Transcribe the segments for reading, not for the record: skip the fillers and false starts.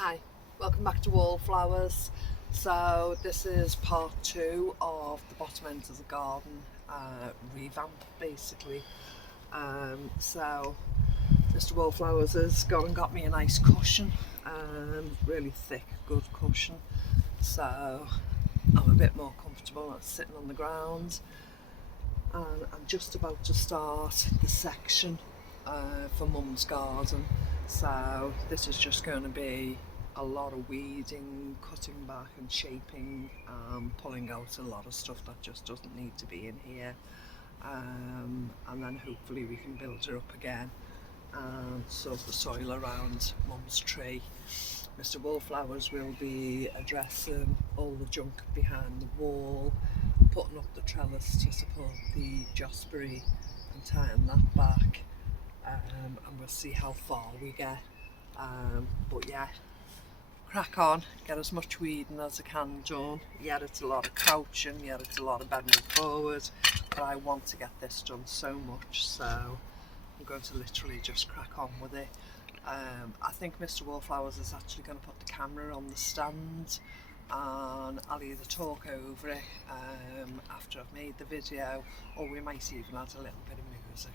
Hi, welcome back to Wallflowers. So this is part 2 of the bottom end of the garden revamp basically. So Mr. Wallflowers has gone and got me a nice cushion, really thick, good cushion. So I'm a bit more comfortable sitting on the ground. And I'm just about to start the section for Mum's garden. So this is just going to be a lot of weeding, cutting back and shaping, pulling out a lot of stuff that just doesn't need to be in here, and then hopefully we can build her up again and sort the soil around Mum's tree. Mr. Wallflowers will be addressing all the junk behind the wall, putting up the trellis to support the Jostaberry and tying that back, and we'll see how far we get. But yeah, crack on, get as much weeding as I can done. Yeah, it's a lot of crouching, yeah, it's a lot of bending forward, but I want to get this done so much, so I'm going to literally just crack on with it. I think Mr. Wallflowers is actually going to put the camera on the stand, and I'll either talk over it after I've made the video, or we might even add a little bit of music.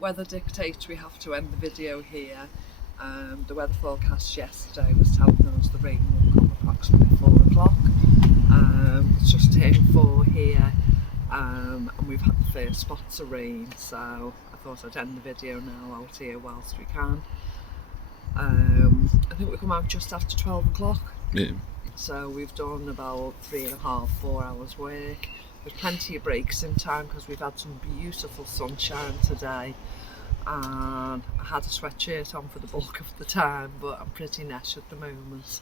Weather dictates we have to end the video here. The weather forecast yesterday was telling us the rain will come approximately 4 o'clock. It's just turned 4 here, and we've had the first spots of rain, so I thought I'd end the video now out here whilst we can. I think we come out just after 12 o'clock. Yeah. So we've done about 3.5, 4 hours work. There's plenty of breaks in time because we've had some beautiful sunshine today, and I had a sweatshirt on for the bulk of the time, but I'm pretty nesh at the moment.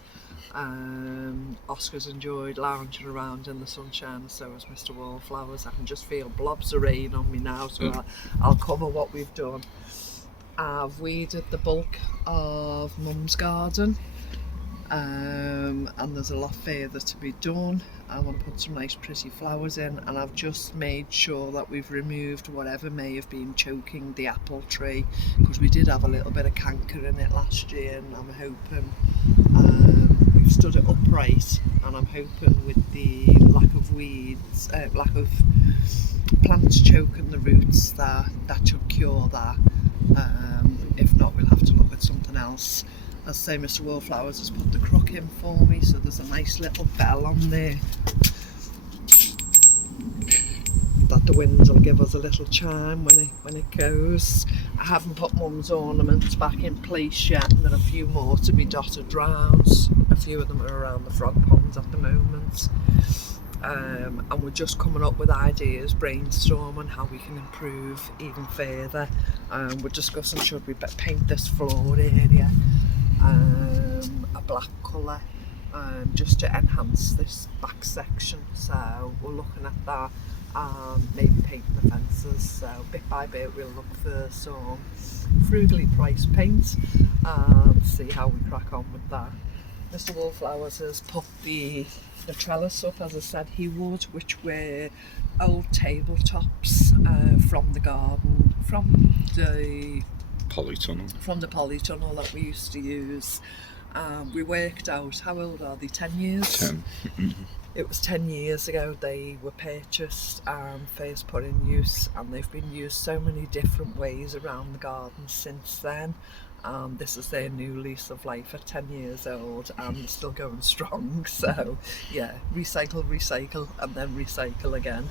Oscar's enjoyed lounging around in the sunshine, so has Mr. Wallflowers. I can just feel blobs of rain on me now, so I'll cover what we've done. I've weeded the bulk of Mum's garden, and there's a lot further to be done. I want to put some nice pretty flowers in, and I've just made sure that we've removed whatever may have been choking the apple tree, because we did have a little bit of canker in it last year, and I'm hoping we've stood it upright, and I'm hoping with the lack of weeds, lack of plants choking the roots, that should cure that. If not, we'll have to look at something else. As I say, Mr. Wallflowers has put the crook in for me, so there's a nice little bell on there that the winds will give us a little chime when it goes. I haven't put Mum's ornaments back in place yet, and there are a few more to be dotted round. A few of them are around the front ponds at the moment. And we're just coming up with ideas, brainstorming how we can improve even further. We're discussing, should we paint this floor area a black colour, just to enhance this back section. So we're looking at that, maybe painting the fences. So bit by bit we'll look for some frugally priced paint and see how we crack on with that. Mr. Wallflowers has put the trellis up, as I said he would, which were old tabletops from the garden, from the polytunnel that we used to use. We worked out, how old are they? 10 years? 10. It was 10 years ago they were purchased and first put in use, and they've been used so many different ways around the garden since then. This is their new lease of life at 10 years old, and still going strong. So yeah, recycle and then recycle again.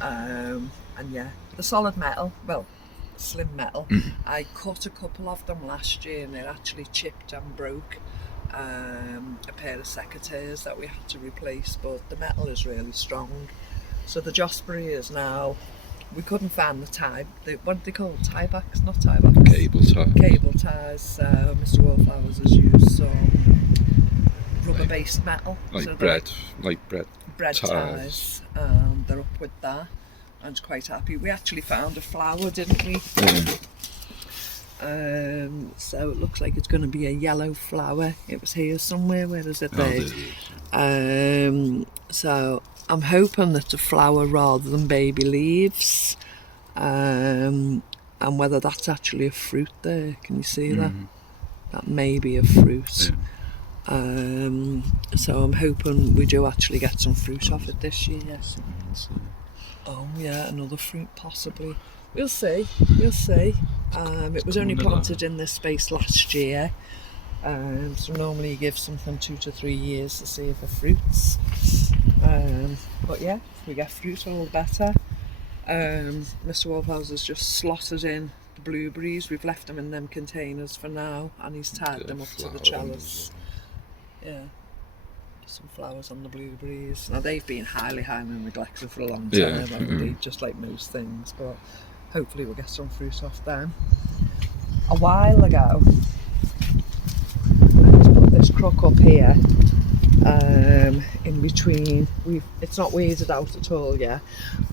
And yeah, the solid metal, well, slim metal, I cut a couple of them last year and they're actually chipped and broke. A pair of secateurs that we had to replace, but the metal is really strong. So the Jostaberry is now, we couldn't find what are they called? Tiebacks? Not tiebacks. Cable ties. So Mr. Wallflowers has used some rubber-based metal. Like bread ties. They're up with that. I'm quite happy. We actually found a flower, didn't we? So it looks like it's going to be a yellow flower. It was here somewhere. Where is it there? So I'm hoping that's a flower rather than baby leaves, and whether that's actually a fruit there. Can you see that? That may be a fruit. So I'm hoping we do actually get some fruit off it this year. Oh yeah, another fruit possibly. We'll see. It was only planted in this space last year, so normally you give something 2 to 3 years to see if it fruits. But yeah, if we get fruit, all the better. Mr. Wallflowers has just slotted in the blueberries. We've left them in them containers for now, and he's tied them up to the trellis. Yeah. some flowers on the blueberries. Now they've been highly neglected for a long time, Yeah. haven't they? Just like most things, but hopefully we'll get some fruit off them. A while ago, I just put this crook up here, in between. It's not weeded out at all yet,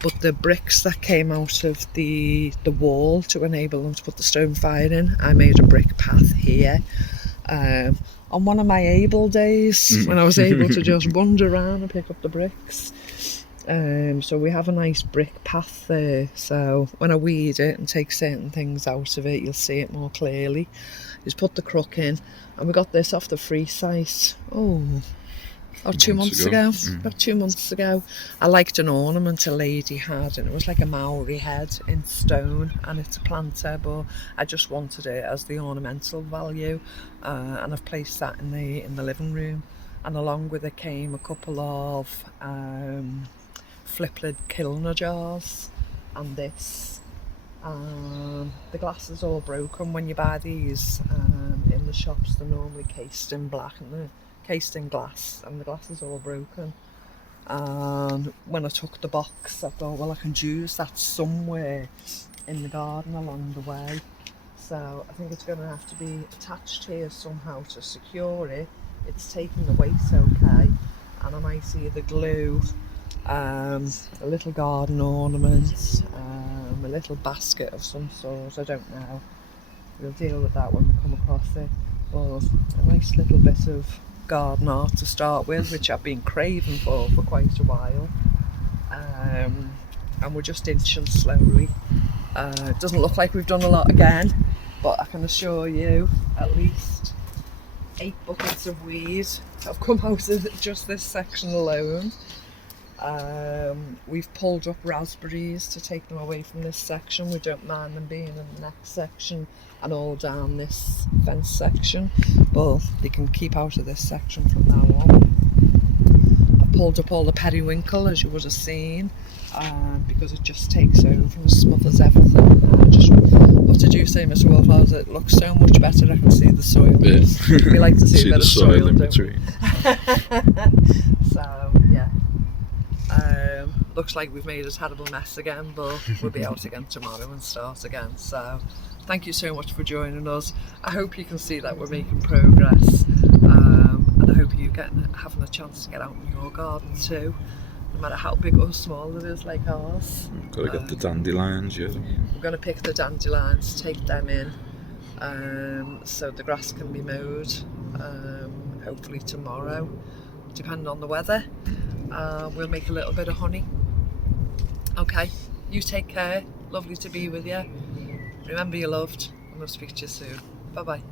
but the bricks that came out of the wall to enable them to put the stone fire in, I made a brick path here. On one of my able days, when I was able to just wander around and pick up the bricks. So we have a nice brick path there, so when I weed it and take certain things out of it, you'll see it more clearly. Just put the crook in, and we got this off the free site. About 2 months ago. About 2 months ago. I liked an ornament a lady had, and it was like a Maori head in stone, and it's a planter, but I just wanted it as the ornamental value, and I've placed that in the living room. And along with it came a couple of flip lid Kilner jars, and this. The glass is all broken. When you buy these in the shops, they're normally cased in black, and they're cased in glass, and the glass is all broken. And when I took the box, I thought, well, I can use that somewhere in the garden along the way. So I think it's going to have to be attached here somehow to secure it. It's taking the weight okay, and I might either glue a little garden ornament, a little basket of some sort, I don't know. We'll deal with that when we come across it. But a nice little bit of garden art to start with, which I've been craving for quite a while. And we're just inching slowly. It doesn't look like we've done a lot again, but I can assure you at least 8 buckets of weed have come out of just this section alone. We've pulled up raspberries to take them away from this section. We don't mind them being in the next section and all down this fence section, but they can keep out of this section from now on. I pulled up all the periwinkle, as you would have seen, because it just takes over and smothers everything. What did you say, Mr. Wallflowers? It looks so much better. I can see the soil. Yeah. We like to see a bit the of soil in between. So yeah. Looks like we've made a terrible mess again, but we'll be out again tomorrow and start again. So thank you so much for joining us. I hope you can see that we're making progress, and I hope you're having a chance to get out in your garden too, no matter how big or small it is, like ours. Gotta get the dandelions, yeah. We're going to pick the dandelions, take them in, so the grass can be mowed, hopefully tomorrow, depending on the weather. We'll make a little bit of honey. Okay, you take care. Lovely to be with you. Remember you're loved, and we'll speak to you soon. Bye bye.